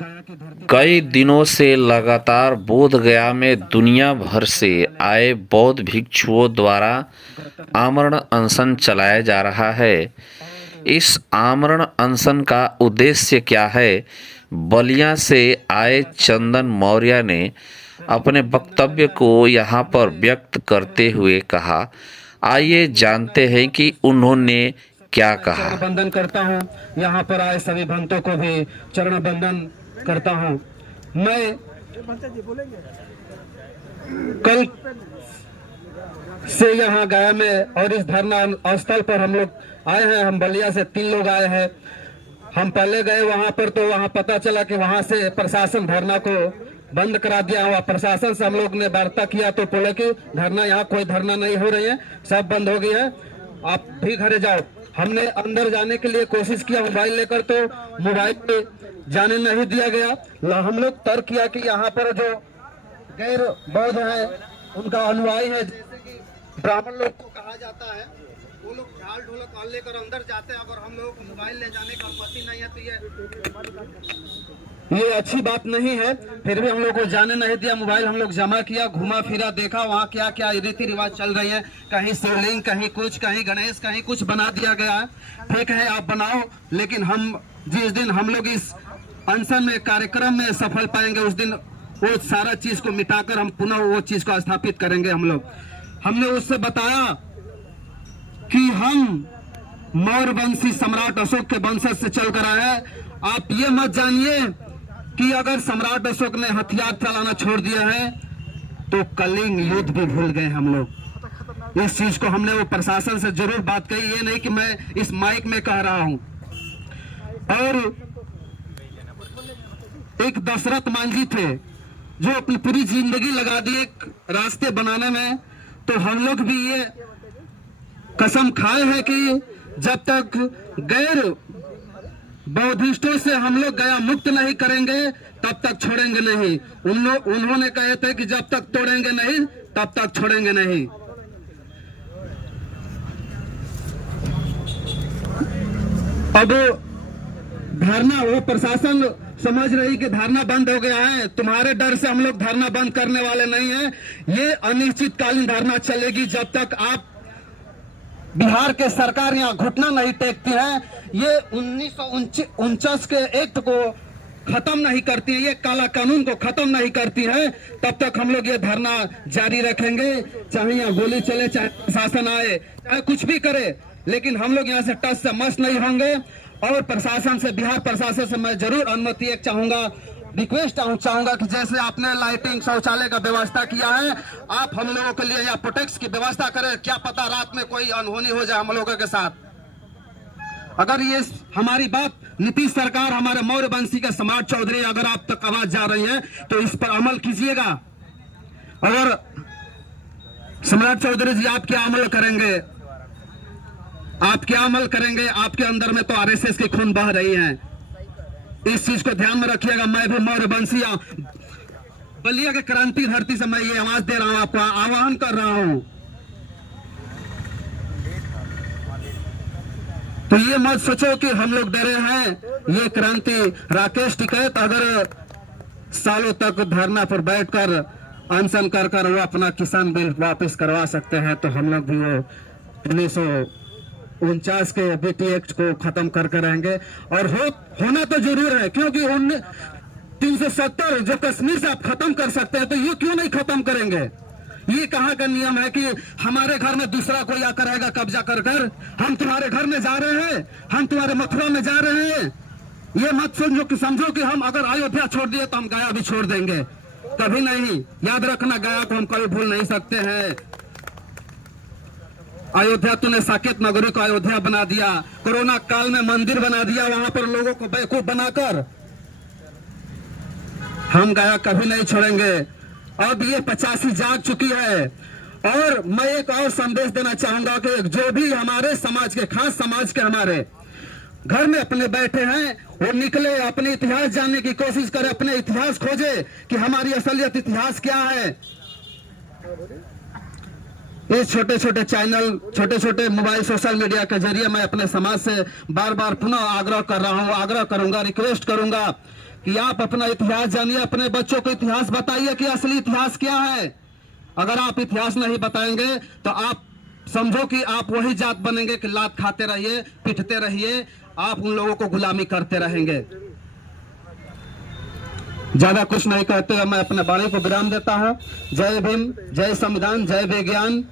कई दिनों से लगातार बोध गया में दुनिया भर से आए बौद्ध भिक्षुओं द्वारा आमरण अनशन चलाया जा रहा है। इस आमरण अनशन का उद्देश्य क्या है? बलिया से आए चंदन मौर्य ने अपने वक्तव्य को यहाँ पर व्यक्त करते हुए कहा। आइए जानते हैं कि उन्होंने क्या कहा। वंदन करता हूँ, यहाँ पर आए सभी भक्तों को भी चरण वंदन करता हूँ। मैं कल से यहाँ गया में और इस धरना स्थल पर हम लोग आए हैं। हम बलिया से 3 लोग आए हैं। हम पहले गए वहाँ पर तो वहाँ पता चला कि वहाँ से प्रशासन धरना को बंद करा दिया हुआ। प्रशासन से हम लोग ने वार्ता किया तो बोले कि धरना यहाँ कोई धरना नहीं हो रही है, सब बंद हो गई है, आप भी घरे जाओ। हमने अंदर जाने के लिए कोशिश किया मोबाइल लेकर, तो मोबाइल पे जाने नहीं दिया गया। हम लोग तर्क किया कि यहाँ पर जो गैर बौद्ध है उनका अनुयायी है, जैसे कि ब्राह्मण लोग को कहा जाता है, वो लोग झाल ढोलक लेकर अंदर जाते हैं। अगर हम लोगों को मोबाइल ले जाने का अनुमति नहीं है तो ये अच्छी बात नहीं है। फिर भी हम लोग को जाने नहीं दिया। मोबाइल हम लोग जमा किया, घुमा फिरा, देखा वहाँ क्या क्या रीति रिवाज चल रही है। कहीं शिवलिंग, कहीं कुछ, कहीं गणेश, कहीं कुछ बना दिया गया है। ठीक है, आप बनाओ, लेकिन हम जिस दिन हम लोग इस अनशन में कार्यक्रम में सफल पाएंगे उस दिन वो सारा चीज को मिटाकर हम पुनः वो चीज को स्थापित करेंगे। हम लोग हमने उससे बताया कि हम मौर्य वंशी सम्राट अशोक के वंशज से चल कर आए हैं। आप ये मत जानिए कि अगर सम्राट अशोक ने हथियार चलाना छोड़ दिया है तो कलिंग युद्ध भी भूल गए हम लोग। इस चीज को हमने वो प्रशासन से जरूर बात कही, ये नहीं कि मैं इस माइक में कह रहा हूं। और एक दशरथ मांझी थे जो अपनी पूरी जिंदगी लगा दी एक रास्ते बनाने में, तो हम लोग भी ये कसम खाए हैं कि जब तक गैर बौद्धिस्टों से हम लोग गया मुक्त नहीं करेंगे तब तक छोड़ेंगे नहीं। उन्होंने कहे थे कि जब तक तोड़ेंगे नहीं तब तक छोड़ेंगे नहीं। अब धरना, वो प्रशासन समझ रही कि धरना बंद हो गया है, तुम्हारे डर से हम लोग धरना बंद करने वाले नहीं है। ये अनिश्चितकालीन धरना चलेगी जब तक आप बिहार के सरकार यहाँ घुटना नहीं टेकती है, ये 1949 के एक्ट को खत्म नहीं करती है, ये काला कानून को खत्म नहीं करती है, तब तक हम लोग ये धरना जारी रखेंगे। चाहे यहाँ गोली चले, चाहे प्रशासन आए, चाहे कुछ भी करे, लेकिन हम लोग यहाँ से टच से मस नहीं होंगे। और प्रशासन से, बिहार प्रशासन से मैं जरूर अनुमति एक चाहूंगा, रिक्वेस्ट चाहूंगा कि जैसे आपने लाइटिंग, शौचालय का व्यवस्था किया है, आप हम लोगों के लिए या प्रोटेक्ट की व्यवस्था करें। क्या पता रात में कोई अनहोनी हो जाए हम लोगों के साथ। अगर ये हमारी बात नीतीश सरकार, हमारे मौर्य वंशी के सम्राट चौधरी, अगर आप तक आवाज जा रही है तो इस पर अमल कीजिएगा। अगर सम्राट चौधरी जी आप क्या अमल करेंगे, आप क्या अमल करेंगे? आपके अंदर में तो आरएसएस की खून बह रही है, इस चीज को ध्यान में रखिएगा। मैं भी मौर्य वंशी बलिया के क्रांति धरती से मैं ये आवाज दे रहा हूं, आपको आह्वान कर रहा हूं। तो ये मत सोचो कि हम लोग डरे हैं। ये क्रांति, राकेश टिकैत अगर सालों तक धरना पर बैठकर अनशन कर वो अपना किसान बिल वापस करवा सकते हैं, तो हम लोग भी वो 1949 के बीटी एक्ट को खत्म करके रहेंगे। और होना तो जरूर है, क्योंकि 370 जो कश्मीर से आप खत्म कर सकते हैं, तो ये क्यों नहीं खत्म करेंगे? ये कहाँ का नियम है कि हमारे घर में दूसरा कोई आकर रहेगा कब्जा कर कर? हम तुम्हारे घर में जा रहे हैं, हम तुम्हारे मथुरा में जा रहे हैं। ये मत समझो कि हम अगर अयोध्या छोड़ दिए तो हम गया भी छोड़ देंगे, कभी नहीं। याद रखना, गया को हम कभी भूल नहीं सकते हैं। अयोध्या, तूने साकेत नगरी को अयोध्या बना दिया, कोरोना काल में मंदिर बना दिया, वहां पर लोगों को बेवकूफ बनाकर। हम गया कभी नहीं छोड़ेंगे। अब ये 85 जाग चुकी है। और मैं एक और संदेश देना चाहूंगा कि जो भी हमारे समाज के, खास समाज के हमारे घर में अपने बैठे हैं, वो निकले, अपने इतिहास जानने की कोशिश करे, अपने इतिहास खोजे कि हमारी असलियत इतिहास क्या है। ये छोटे छोटे चैनल, छोटे छोटे मोबाइल, सोशल मीडिया के जरिए मैं अपने समाज से बार बार पुनः आग्रह कर रहा हूँ, आग्रह करूंगा, रिक्वेस्ट करूंगा कि आप अपना इतिहास जानिए, अपने बच्चों को इतिहास बताइए कि असली इतिहास क्या है। अगर आप इतिहास नहीं बताएंगे तो आप समझो कि आप वही जात बनेंगे कि लात खाते रहिए, पिटते रहिए, आप उन लोगों को गुलामी करते रहेंगे। ज्यादा कुछ नहीं कहते हुए मैं अपने वाणी को विराम देता हूं। जय भीम, जय संविधान, जय विज्ञान।